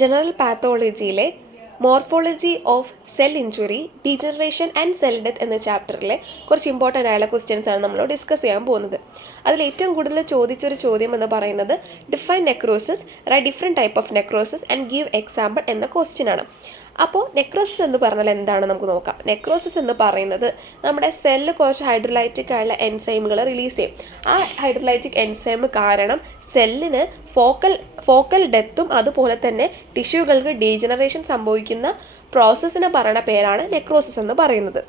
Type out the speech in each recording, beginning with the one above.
General പാത്തോളജിയിലെ morphology of cell injury, degeneration and cell death എന്ന ചാപ്റ്ററിലെ കുറച്ച് ഇമ്പോർട്ടൻ്റ് ആയുള്ള ക്വസ്റ്റ്യൻസ് ആണ് നമ്മൾ ഡിസ്കസ് ചെയ്യാൻ പോകുന്നത്. അതിൽ ഏറ്റവും കൂടുതൽ ചോദിച്ചൊരു ചോദ്യം എന്ന് പറയുന്നത് define necrosis, different type of necrosis and give example എന്ന ക്വസ്റ്റ്യൻ ആണ്. അപ്പോൾ നെക്രോസിസ് എന്ന് പറഞ്ഞാൽ എന്താണ് നമുക്ക് നോക്കാം. നെക്രോസിസ് എന്ന് പറയുന്നത് നമ്മുടെ സെല്ല് കുറച്ച് ഹൈഡ്രോലൈറ്റിക് ആയുള്ള എൻസൈമുകൾ റിലീസ് ചെയ്യും. ആ ഹൈഡ്രോലൈറ്റിക് എൻസൈം കാരണം സെല്ലിന് ഫോക്കൽ ഡെത്തും അതുപോലെ തന്നെ ടിഷ്യൂകൾക്ക് ഡീജനറേഷൻ സംഭവിക്കുന്ന പ്രോസസ്സിനെ പറയുന്ന പേരാണ് നെക്രോസിസ് എന്ന് പറയുന്നത്.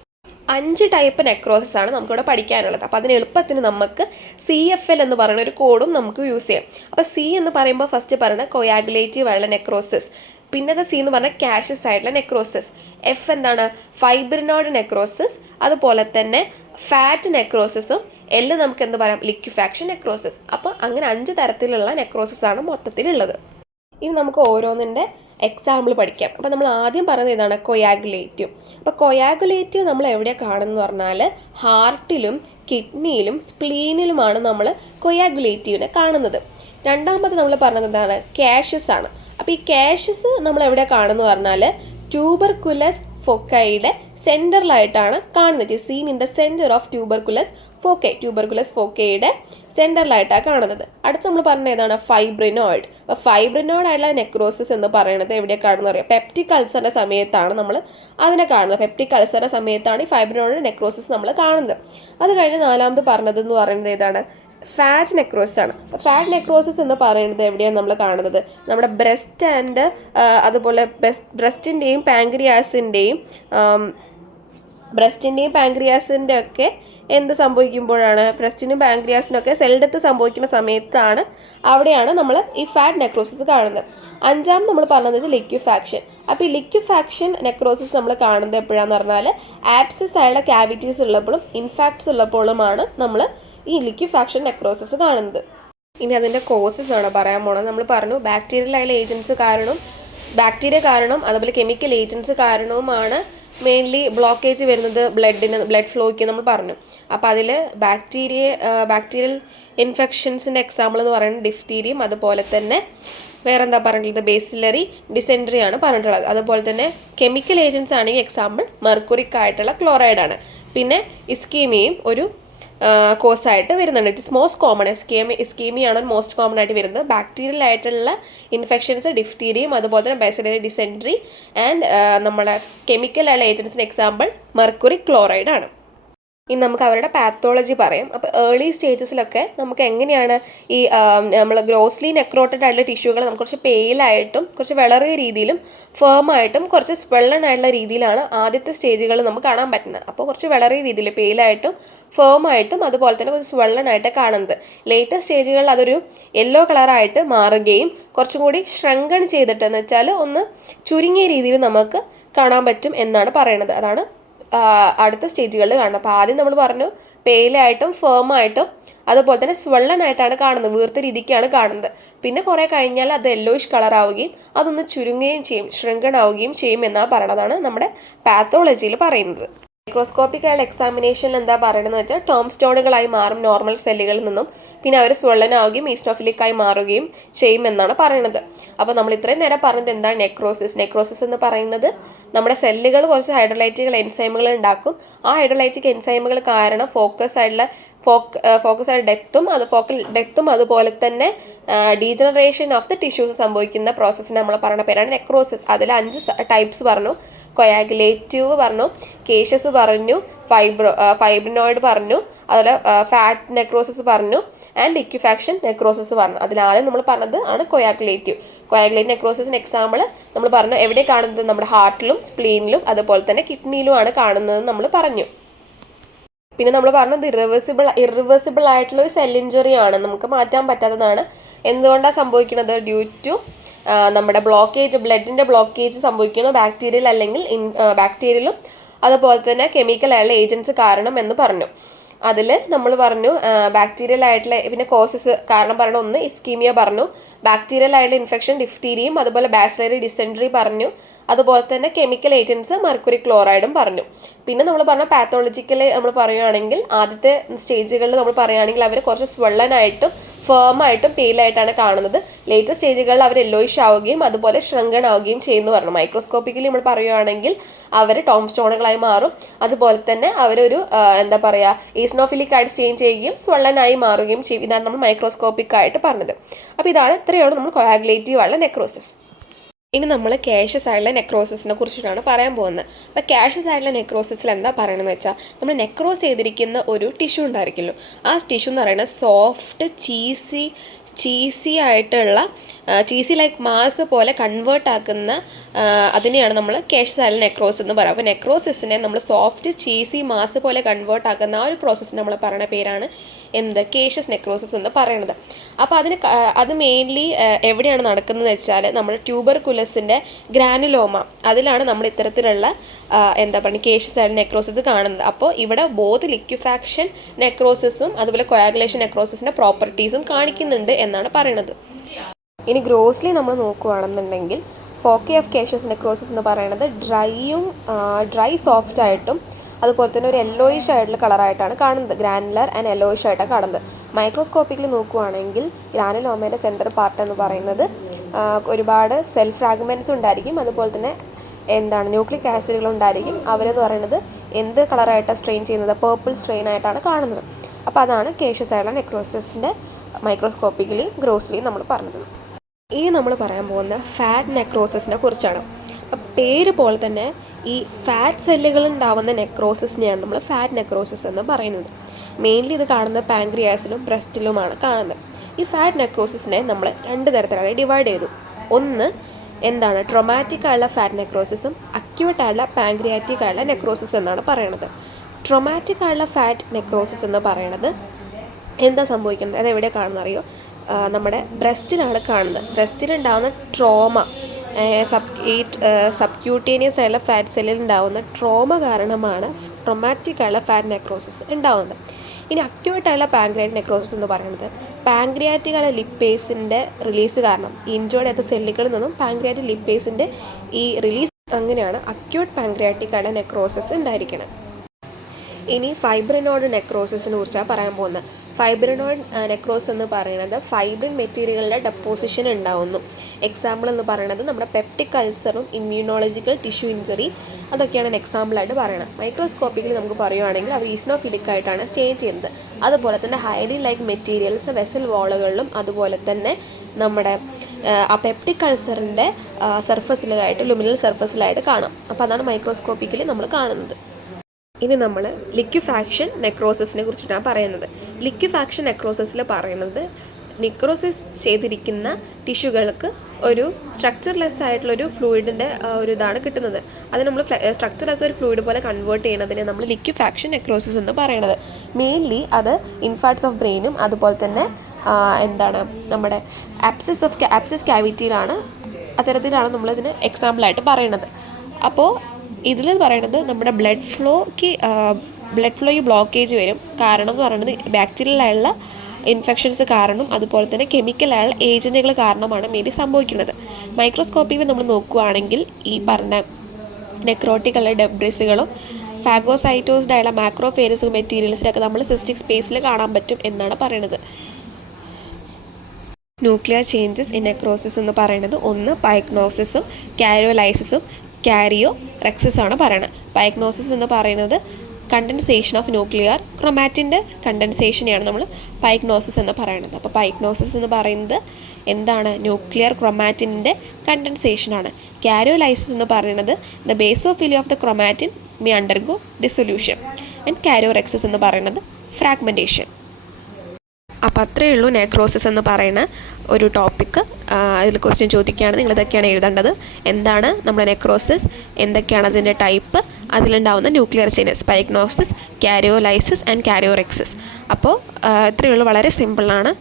5 ടൈപ്പ് നെക്രോസിസ് ആണ് നമുക്കിവിടെ പഠിക്കാനുള്ളത്. അപ്പോൾ അതിന് എളുപ്പത്തിന് നമുക്ക് CFL എന്ന് പറയുന്ന ഒരു കോഡും നമുക്ക് യൂസ് ചെയ്യാം. അപ്പോൾ C എന്ന് പറയുമ്പോൾ ഫസ്റ്റ് പറയുന്നത് കൊയാഗുലേറ്റീവ് ആയുള്ള നെക്രോസിസ്, പിന്നത്തെ C എന്ന് പറഞ്ഞാൽ കാഷ്യസ് ആയിട്ടുള്ള നെക്രോസിസ്, F എന്താണ് ഫൈബ്രിനോയിഡ് നെക്രോസിസ്, അതുപോലെ തന്നെ ഫാറ്റ് നെക്രോസിസും, L നമുക്ക് എന്ത് പറയാം ലിക്വിഫാക്ഷൻ നെക്രോസിസ്. അപ്പോൾ അങ്ങനെ 5 തരത്തിലുള്ള നെക്രോസിസ് ആണ് മൊത്തത്തിലുള്ളത്. ഇനി നമുക്ക് ഓരോന്നിൻ്റെ എക്സാമ്പിൾ പഠിക്കാം. അപ്പോൾ നമ്മൾ ആദ്യം പറയുന്നത് ഇതാണ് കൊയാഗുലേറ്റീവ്. അപ്പോൾ കൊയാഗുലേറ്റീവ് നമ്മൾ എവിടെയാണ് കാണുന്നത് പറഞ്ഞാൽ ഹാർട്ടിലും കിഡ്നിയിലും സ്പ്ലീനിലുമാണ് നമ്മൾ കൊയാഗുലേറ്റീവിനെ കാണുന്നത്. രണ്ടാമത് നമ്മൾ പറഞ്ഞത് എന്താണ് കാഷ്യസ് ആണ്. അപ്പോൾ ഈ കാഷ്യസ് നമ്മൾ എവിടെയാണ് കാണുന്നത് പറഞ്ഞാൽ ട്യൂബർകുലസ് ഫോക്കയുടെ സെൻറ്ററിലായിട്ടാണ് കാണുന്നത്. Seen in the centre of tuberculous ഫോക്കയുടെ സെൻറ്ററിലായിട്ടാണ് കാണുന്നത്. അടുത്ത് നമ്മൾ പറഞ്ഞത് ഏതാണ് ഫൈബ്രിനോയിഡ്. അപ്പോൾ ഫൈബ്രിനോയിഡ് ആയിട്ടുള്ള നെക്രോസിസ് എന്ന് പറയുന്നത് എവിടെയാണ് കാണുന്നത് അറിയാം, പെപ്റ്റിക് അൾസറിൻ്റെ സമയത്താണ് നമ്മൾ അതിനെ കാണുന്നത്. പെപ്റ്റിക് അൾസറിൻ്റെ സമയത്താണ് ഈ ഫൈബ്രിനോയിഡ് നെക്രോസിസ് നമ്മൾ കാണുന്നത്. അത് കഴിഞ്ഞ് നാലാമത് പറഞ്ഞത് എന്ന് പറയുന്നത് ഏതാണ് ഫാറ്റ് നെക്രോസിസ് ആണ്. ഫാറ്റ് നെക്രോസിസ് എന്ന് പറയുന്നത് എവിടെയാണ് നമ്മൾ കാണുന്നത്, നമ്മുടെ ബ്രസ്റ്റ് ആൻഡ് അതുപോലെ ബ്രസ്റ്റിൻ്റെയും പാങ്ക്രിയാസിൻ്റെ ഒക്കെ എന്ത് സംഭവിക്കുമ്പോഴാണ്, ബ്രസ്റ്റിനും പാങ്ക്രിയാസിനും ഒക്കെ സെൽ ഡെത്ത് സംഭവിക്കുന്ന സമയത്താണ് അവിടെയാണ് നമ്മൾ ഈ ഫാറ്റ് നെക്രോസിസ് കാണുന്നത്. അഞ്ചാമത് നമ്മൾ പറഞ്ഞതെന്ന് വെച്ചാൽ ലിക്വിഫാക്ഷൻ. അപ്പോൾ ഈ ലിക്വിഫാക്ഷൻ നെക്രോസിസ് നമ്മൾ കാണുന്നത് എപ്പോഴാണെന്ന് പറഞ്ഞാൽ ആബ്സസ് ആയുള്ള ക്യാവിറ്റീസ് ഉള്ളപ്പോഴും ഇൻഫാക്ട്സ് ഉള്ളപ്പോഴുമാണ് നമ്മൾ ഈ ലിക്വിഫാക്ഷൻ നെക്രോസിസ് കാണുന്നത്. ഇനി അതിൻ്റെ കോസസ് ആണ് പറയാൻ പോണത്. നമ്മൾ പറഞ്ഞു ബാക്ടീരിയൽ ആയുള്ള ബാക്ടീരിയ കാരണം അതുപോലെ കെമിക്കൽ ഏജൻസ് കാരണവുമാണ് മെയിൻലി ബ്ലോക്കേജ് വരുന്നത് ബ്ലഡ് ഫ്ലോയ്ക്ക് നമ്മൾ പറഞ്ഞു. അപ്പോൾ അതിൽ ബാക്ടീരിയൽ ഇൻഫെക്ഷൻസിൻ്റെ എക്സാമ്പിൾ എന്ന് പറയുന്നത് ഡിഫ്തീരിയം, അതുപോലെ തന്നെ വേറെന്താ പറഞ്ഞിട്ടുള്ളത് ബേസിലറി ഡിസെൻട്രി ആണ് പറഞ്ഞിട്ടുള്ളത്. അതുപോലെ തന്നെ കെമിക്കൽ ഏജൻസ് ആണെങ്കിൽ എക്സാമ്പിൾ മെർക്കുറിക് ആയിട്ടുള്ള ക്ലോറൈഡാണ്. പിന്നെ ഇസ്കീമിയയും ഒരു കോസായിട്ട് വരുന്നുണ്ട്. It's most common. ഇസ്കീമിയാണ് മോസ്റ്റ് കോമൺ ആയിട്ട് വരുന്നത്. ബാക്ടീരിയൽ ആയിട്ടുള്ള ഇൻഫെക്ഷൻസ് ഡിഫ്തീരിയം, അതുപോലെ തന്നെ ബേസിലറി ഡിസെൻട്രി ആൻഡ് നമ്മുടെ കെമിക്കൽ ആയുള്ള ഏജൻസിന് എക്സാമ്പിൾ മെർക്കുറി ക്ലോറൈഡ് ആണ്. ഇനി നമുക്ക് അവരുടെ പാത്തോളജി പറയാം. അപ്പോൾ ഏർലി സ്റ്റേജസിലൊക്കെ നമുക്ക് എങ്ങനെയാണ് ഈ നമ്മൾ ഗ്രോസ്ലി നെക്രോട്ടഡ് ആയിട്ടുള്ള ടിഷ്യൂകൾ നമുക്ക് കുറച്ച് പെയിലായിട്ടും കുറച്ച് വിളറിയ രീതിയിലും ഫേമായിട്ടും കുറച്ച് സ്വെള്ളൺ ആയിട്ടുള്ള രീതിയിലാണ് ആദ്യത്തെ സ്റ്റേജുകൾ നമുക്ക് കാണാൻ പറ്റുന്നത്. അപ്പോൾ കുറച്ച് വിളറിയ രീതിയിൽ പെയിലായിട്ടും ഫേമായിട്ടും അതുപോലെ തന്നെ കുറച്ച് സ്വെള്ളൺ ആയിട്ട് കാണുന്നത്. ലേറ്റസ്റ്റ് സ്റ്റേജുകളിൽ അതൊരു യെല്ലോ കളറായിട്ട് മാറുകയും കുറച്ചും കൂടി ഷ്രങ്കൺ ചെയ്തിട്ടെന്ന് വെച്ചാൽ ഒന്ന് ചുരുങ്ങിയ രീതിയിൽ നമുക്ക് കാണാൻ പറ്റും എന്നാണ് പറയണത്. അതാണ് അടുത്ത സ്റ്റേജുകളിൽ കാണുന്നത്. അപ്പോൾ ആദ്യം നമ്മൾ പറഞ്ഞു പെയിലായിട്ടും ഫേമായിട്ടും അതുപോലെ തന്നെ സ്വെള്ളനായിട്ടാണ് കാണുന്നത്, വീർത്ത രീതിക്കാണ് കാണുന്നത്. പിന്നെ കുറേ കഴിഞ്ഞാൽ അത് യെല്ലോയിഷ് കളർ ആവുകയും അതൊന്ന് ചുരുങ്ങുകയും ചെയ്യും, ഷ്രിങ്കൺ ആവുകയും ചെയ്യും എന്നാണ് പറയണതാണ് നമ്മുടെ പാത്തോളജിയിൽ പറയുന്നത്. മൈക്രോസ്കോപ്പിക് ആയുള്ള എക്സാമിനേഷനിൽ എന്താ പറയണമെന്ന് വെച്ചാൽ ടോം സ്റ്റോണുകളായി മാറും നോർമൽ സെല്ലുകളിൽ നിന്നും. പിന്നെ അവർ സ്വെള്ളനാവുകയും ഈസ്നോഫിലിക്കായി മാറുകയും ചെയ്യും എന്നാണ് പറയുന്നത്. അപ്പോൾ നമ്മൾ ഇത്രയും നേരം പറഞ്ഞത് എന്താണ് നെക്രോസിസ് എന്ന് പറയുന്നത് നമ്മുടെ സെല്ലുകൾ കുറച്ച് ഹൈഡ്രോലൈറ്റിക് എൻസൈമുകൾ ഉണ്ടാക്കും. ആ ഹൈഡ്രോലൈറ്റിക് എൻസൈമുകൾ കാരണം ഫോക്കസ് ആയിട്ട് ഡെത്തും അതുപോലെ തന്നെ ഡീജനറേഷൻ ഓഫ് ദ ടിഷ്യൂസ് സംഭവിക്കുന്ന പ്രോസസ്സിന് നമ്മൾ പറയുന്ന പേരാണ് നെക്രോസിസ്. അതിൽ 5 ടൈപ്സ് പറഞ്ഞു. കൊയാഗുലേറ്റീവ് പറഞ്ഞു, കേഷ്യസ് പറഞ്ഞു, ഫൈബ്രിനോയിഡ് പറഞ്ഞു, അതുപോലെ ഫാറ്റ് നെക്രോസിസ് പറഞ്ഞു ആൻഡ് ലിക്വിഫാക്ഷൻ നെക്രോസിസ് പറഞ്ഞു. അതിലാദ്യം നമ്മൾ പറഞ്ഞത് ആണ് കൊയാഗുലേറ്റീവ് നെക്രോസിസിന് എക്സാമ്പിൾ നമ്മൾ പറഞ്ഞു എവിടെ കാണുന്നത്, നമ്മുടെ ഹാർട്ടിലും സ്പ്ലീനിലും അതുപോലെ തന്നെ കിഡ്നിയിലുമാണ് കാണുന്നത് നമ്മൾ പറഞ്ഞു. പിന്നെ നമ്മൾ പറഞ്ഞത് ഇറിവേഴ്സിബിൾ ആയിട്ടുള്ള ഒരു സെൽ ഇഞ്ചുറി ആണ്, നമുക്ക് മാറ്റാൻ പറ്റാത്തതാണ്. എന്തുകൊണ്ടാണ് സംഭവിക്കുന്നത്, ഡ്യൂ ടു നമ്മുടെ ബ്ലഡിൻ്റെ ബ്ലോക്കേജ് സംഭവിക്കുന്നു ബാക്ടീരിയൽ അല്ലെങ്കിൽ ബാക്ടീരിയലും അതുപോലെ തന്നെ കെമിക്കൽ ആയിട്ടുള്ള ഏജൻസ് കാരണം എന്ന് പറഞ്ഞു. അതിൽ നമ്മൾ പറഞ്ഞു ബാക്ടീരിയൽ ആയിട്ടുള്ള പിന്നെ കോസസ് കാരണം പറയണ ഒന്ന് ഇസ്കീമിയ പറഞ്ഞു, ബാക്ടീരിയൽ ആയിട്ടുള്ള ഇൻഫെക്ഷൻ ഡിഫ്തീരിയം അതുപോലെ ബാസിലറി ഡിസെൻട്രി പറഞ്ഞു, അതുപോലെ തന്നെ കെമിക്കൽ ഏജൻറ്റ്സ് മെർക്കുറി ക്ലോറൈഡും പറഞ്ഞു. പിന്നെ നമ്മൾ പറഞ്ഞ പാത്തോളജിക്കലി നമ്മൾ പറയുകയാണെങ്കിൽ ആദ്യത്തെ സ്റ്റേജുകളിൽ നമ്മൾ പറയുകയാണെങ്കിൽ അവർ കുറച്ച് സ്വള്ളനായിട്ടും ഫേമായിട്ടും പെയിലായിട്ടാണ് കാണുന്നത്. ലേറ്റർ സ്റ്റേജുകളിൽ അവർ യെല്ലോയിഷ് ആവുകയും അതുപോലെ ഷ്രങ്കൺ ആവുകയും ചെയ്യുന്നു പറഞ്ഞു. മൈക്രോസ്കോപ്പിക്കലി നമ്മൾ പറയുകയാണെങ്കിൽ അവർ ടോം സ്റ്റോണുകളായി മാറും. അതുപോലെ തന്നെ അവരൊരു എന്താ പറയുക ഈസ്നോഫിലിക് ആയിട്ട് ചേഞ്ച് ചെയ്യുകയും സ്വള്ളനായി മാറുകയും ചെയ്യും. ഇതാണ് നമ്മൾ മൈക്രോസ്കോപ്പിക് ആയിട്ട് പറഞ്ഞത്. അപ്പോൾ ഇത്രയാണ് നമ്മൾ കൊയാഗുലേറ്റീവ് ആയുള്ള നെക്രോസിസ്. ഇനി നമ്മൾ ക്യാഷ്യസ് ആയിട്ടുള്ള നെക്രോസിസിനെ കുറിച്ചിട്ടാണ് പറയാൻ പോകുന്നത്. അപ്പോൾ ക്യാഷ്യസ് ആയിട്ടുള്ള നെക്രോസിസിൽ എന്താ പറയണമെന്ന് വെച്ചാൽ നമ്മൾ നെക്രോസ് ചെയ്തിരിക്കുന്ന ഒരു ടിഷ്യൂ ഉണ്ടായിരിക്കുമല്ലോ, ആ ടിഷ്യൂ എന്ന് പറയുന്നത് സോഫ്റ്റ് ചീസി ആയിട്ടുള്ള ചീസി ലൈക്ക് മാസ് പോലെ കൺവേർട്ട് ആക്കുന്ന അതിനെയാണ് നമ്മൾ ക്യാഷ്യസ് ആയിട്ടുള്ള നെക്രോസ് എന്ന് പറയുക. അപ്പോൾ നെക്രോസിസിനെ നമ്മൾ സോഫ്റ്റ് ചീസി മാസ് പോലെ കൺവേർട്ട് ആക്കുന്ന ആ ഒരു പ്രോസസ്സിന് നമ്മൾ പറയുന്ന പേരാണ് ക്യാഷ്യസ് നെക്രോസിസ് എന്ന് പറയുന്നത്. അപ്പോൾ അത് മെയിൻലി എവിടെയാണ് നടക്കുന്നത് വെച്ചാൽ നമ്മുടെ ട്യൂബർകുലസിൻ്റെ ഗ്രാനുലോമ അതിലാണ് നമ്മൾ ഇത്തരത്തിലുള്ള ക്യാഷ്യസ് ആയിട്ടുള്ള നെക്രോസിസ് കാണുന്നത്. അപ്പോൾ ഇവിടെ ബോത്ത് ലിക്വിഫാക്ഷൻ നെക്രോസിസും അതുപോലെ കൊയാഗുലേഷൻ നെക്രോസിസിൻ്റെ പ്രോപ്പർട്ടീസും കാണിക്കുന്നുണ്ട് എന്നാണ് പറയുന്നത്. ഇനി ഗ്രോസ്ലി നമ്മൾ നോക്കുകയാണെന്നുണ്ടെങ്കിൽ ഫോക്കി ഓഫ് ക്യാഷ്യസ് നെക്രോസിസ് എന്ന് പറയുന്നത് ഡ്രൈ സോഫ്റ്റ് ആയിട്ടും അതുപോലെ തന്നെ ഒരു യെല്ലോയിഷ് ആയിട്ടുള്ള കളറായിട്ടാണ് കാണുന്നത്. ഗ്രാനുലർ ആൻഡ് യെല്ലോയിഷ് ആയിട്ടാണ് കാണുന്നത്. മൈക്രോസ്കോപ്പിക്കലി നോക്കുകയാണെങ്കിൽ ഗ്രാനുലോമയുടെ സെൻറ്റർ പാർട്ട് എന്ന് പറയുന്നത് ഒരുപാട് സെൽ ഫ്രാഗ്മെൻറ്റ്സ് ഉണ്ടായിരിക്കും. അതുപോലെ തന്നെ ന്യൂക്ലിക് ആസിഡുകൾ ഉണ്ടായിരിക്കും. അവരെന്ന് പറയുന്നത് എന്ത് കളറായിട്ടാണ് സ്ട്രെയിൻ ചെയ്യുന്നത്, പേർപ്പിൾ സ്ട്രെയിൻ ആയിട്ടാണ് കാണുന്നത്. അപ്പോൾ അതാണ് ക്യാഷ്യസ് ആയിട്ടുള്ള നെക്രോസിസിൻ്റെ മൈക്രോസ്കോപ്പിക്കലിയും ഗ്രോസ്ലിയും നമ്മൾ പറഞ്ഞത്. ഇനി നമ്മൾ പറയാൻ പോകുന്ന ഫാറ്റ് നെക്രോസിസിനെ കുറിച്ചാണ്. അപ്പം പേര് പോലെ തന്നെ ഈ ഫാറ്റ് സെല്ലുകൾ ഉണ്ടാവുന്ന നെക്രോസിസിനെയാണ് നമ്മൾ ഫാറ്റ് നെക്രോസിസ് എന്ന് പറയുന്നത്. മെയിൻലി ഇത് കാണുന്നത് പാൻക്രിയാസിലും ബ്രസ്റ്റിലുമാണ് കാണുന്നത്. ഈ ഫാറ്റ് നെക്രോസിസിനെ നമ്മൾ 2 തരത്തിലാണ് ഡിവൈഡ് ചെയ്തു. ഒന്ന് ട്രൊമാറ്റിക് ആയുള്ള ഫാറ്റ് നെക്രോസിസും അക്യൂട്ട് ആയുള്ള പാൻക്രിയാറ്റിക് ആയുള്ള നെക്രോസിസ് എന്നാണ് പറയുന്നത്. ട്രൊമാറ്റിക് ആയുള്ള ഫാറ്റ് നെക്രോസിസ് എന്ന് പറയുന്നത് എന്താ സംഭവിക്കുന്നത്, അതെവിടെ കാണുന്നത് അറിയോ? നമ്മുടെ ബ്രസ്റ്റിലാണ് കാണുന്നത്. ബ്രസ്റ്റിലുണ്ടാകുന്ന ട്രോമ സബ്ക്യൂട്ടേനിയസ് ആയുള്ള ഫാറ്റ് സെല്ലിൽ ഉണ്ടാകുന്ന ട്രോമ കാരണമാണ് ട്രൊമാറ്റിക് ആയുള്ള ഫാറ്റ് നെക്രോസിസ് ഉണ്ടാകുന്നത്. ഇനി അക്യൂട്ടായുള്ള പാൻക്രിയാറ്റിക് നെക്രോസിസ് എന്ന് പറയുന്നത് പാൻക്രിയാറ്റിക് ആയുള്ള ലിപ്പേസിൻ്റെ റിലീസ് കാരണം ഇൻജോർഡ് ആയ സെല്ലുകളിൽ നിന്നും പാൻക്രിയാറ്റിക് ലിപ്പേസിൻ്റെ ഈ റിലീസ്, അങ്ങനെയാണ് അക്യൂട്ട് പാൻക്രിയാറ്റിക് ആയുള്ള നെക്രോസിസ് ഉണ്ടായിരിക്കണം. ഇനി ഫൈബ്രിനോയിഡ് നെക്രോസിസിനെ കുറിച്ചാണ് പറയാൻ പോകുന്നത്. ഫൈബ്രിനോയിഡ് നെക്രോസ് എന്ന് പറയുന്നത് ഫൈബ്രിൻ മെറ്റീരിയലുകളുടെ ഡെപ്പോസിഷൻ ഉണ്ടാവുന്നു. എക്സാമ്പിൾ എന്ന് പറയുന്നത് നമ്മുടെ പെപ്റ്റിക് അൾസറും ഇമ്മ്യൂണോളജിക്കൽ ടിഷ്യൂ ഇഞ്ചറി അതൊക്കെയാണ് എക്സാമ്പിളായിട്ട് പറയുന്നത്. മൈക്രോസ്കോപ്പിക്കലി നമുക്ക് പറയുകയാണെങ്കിൽ അവർ ഈസ്നോഫിലിക് ആയിട്ടാണ് സ്റ്റേ ചെയ്യുന്നത്. അതുപോലെ തന്നെ ഹൈഡി ലൈക്ക് മെറ്റീരിയൽസ് വെസൽ വാളുകളിലും അതുപോലെ തന്നെ നമ്മുടെ ആ പെപ്റ്റിക് അൾസറിൻ്റെ സർഫസിലായിട്ട് ലുമിനൽ സർഫസിലായിട്ട് കാണാം. അപ്പോൾ അതാണ് മൈക്രോസ്കോപ്പിക്കലി നമ്മൾ കാണുന്നത്. ഇനി നമ്മൾ ലിക്വിഫാക്ഷൻ നെക്രോസിസിനെ കുറിച്ചിട്ടാണ് പറയുന്നത്. ലിക്വിഫാക്ഷൻ നെക്രോസിസിൽ പറയുന്നത് നെക്രോസിസ് ചെയ്തിരിക്കുന്ന ടിഷ്യൂകൾക്ക് ഒരു സ്ട്രക്ചർലെസ് ആയിട്ടുള്ളൊരു ഫ്ലൂയിഡിൻ്റെ ഒരു ഇതാണ് കിട്ടുന്നത്. അത് നമ്മൾ സ്ട്രക്ചർലെസ് ഒരു ഫ്ലൂയിഡ് പോലെ കൺവേർട്ട് ചെയ്യുന്നതിനെ നമ്മൾ ലിക്വിഫാക്ഷൻ നെക്രോസിസ് എന്ന് പറയുന്നത്. മെയിൻലി അത് ഇൻഫാർട്സ് ഓഫ് ബ്രെയിനും അതുപോലെ തന്നെ നമ്മുടെ ആപ്സിസ് ക്യാവിറ്റിയിലാണ്, അത്തരത്തിലാണ് നമ്മളിതിന് എക്സാമ്പിളായിട്ട് പറയുന്നത്. അപ്പോൾ ഇതിൽ പറയുന്നത് നമ്മുടെ ബ്ലഡ് ഫ്ലോയ്ക്ക് ബ്ലോക്കേജ് വരും. കാരണം എന്ന് പറയുന്നത് ബാക്ടീരിയലായുള്ള ഇൻഫെക്ഷൻസ് കാരണം അതുപോലെ തന്നെ കെമിക്കലായുള്ള ഏജൻറ്റുകൾ കാരണമാണ് മെയിൻലി സംഭവിക്കുന്നത്. മൈക്രോസ്കോപ്പിൽ നമ്മൾ നോക്കുകയാണെങ്കിൽ ഈ പറഞ്ഞ നെക്രോട്ടിക്കുള്ള ഡെബ്രിസുകളും ഫാഗോസൈറ്റോസ്ഡ് ആയുള്ള മാക്രോഫേജസ് മെറ്റീരിയൽസിലൊക്കെ നമ്മൾ സിസ്റ്റിക് സ്പേസിൽ കാണാൻ പറ്റും എന്നാണ് പറയുന്നത്. ന്യൂക്ലിയർ ചേഞ്ചസ് ഇൻ നെക്രോസിസ് എന്ന് പറയുന്നത് ഒന്ന് പൈഗ്നോസിസും കാരിയോലൈസിസും കാരിയോറെക്സിസ് ആണ് പറയുന്നത്. പൈഗ്നോസിസ് എന്ന് പറയുന്നത് കണ്ടൻസേഷൻ ഓഫ് ന്യൂക്ലിയർ ക്രൊമാറ്റിൻ്റെ കണ്ടൻസേഷനെയാണ് നമ്മൾ പൈഗ്നോസിസ് എന്ന് പറയുന്നത്. അപ്പോൾ പൈഗ്നോസിസ് എന്ന് പറയുന്നത് ന്യൂക്ലിയർ ക്രൊമാറ്റിൻ്റെ കണ്ടൻസേഷനാണ്. കാരിയോലൈസിസ് എന്ന് പറയുന്നത് the basophilia of the chromatin may undergo dissolution and karyorrhexis എന്ന് പറയുന്നത് ഫ്രാഗ്മെൻറ്റേഷൻ. അപ്പോൾ അത്രയേ ഉള്ളൂ നെക്രോസിസ് എന്ന് പറയുന്ന ഒരു ടോപ്പിക്ക്. അതിൽ ക്വസ്റ്റ്യൻ ചോദിക്കുകയാണ്, നിങ്ങളിതൊക്കെയാണ് എഴുതേണ്ടത്. എന്താണ് നമ്മുടെ നെക്രോസിസ്, എന്തൊക്കെയാണ് അതിൻ്റെ ടൈപ്പ്, അതിലുണ്ടാവുന്ന ന്യൂക്ലിയർ ചേഞ്ചസ്, പൈഗ്നോസിസ്, കാരിയോലൈസിസ് ആൻഡ് കാരിയോറെക്സിസ്. അപ്പോൾ ഇത്രയേ ഉള്ളൂ, വളരെ സിമ്പിളാണ്.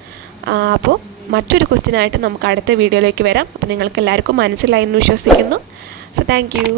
അപ്പോൾ മറ്റൊരു ക്വസ്റ്റ്യനായിട്ട് നമുക്ക് അടുത്ത വീഡിയോയിലേക്ക് വരാം. അപ്പോൾ നിങ്ങൾക്ക് എല്ലാവർക്കും മനസ്സിലായി എന്ന് വിശ്വസിക്കുന്നു. So thank you.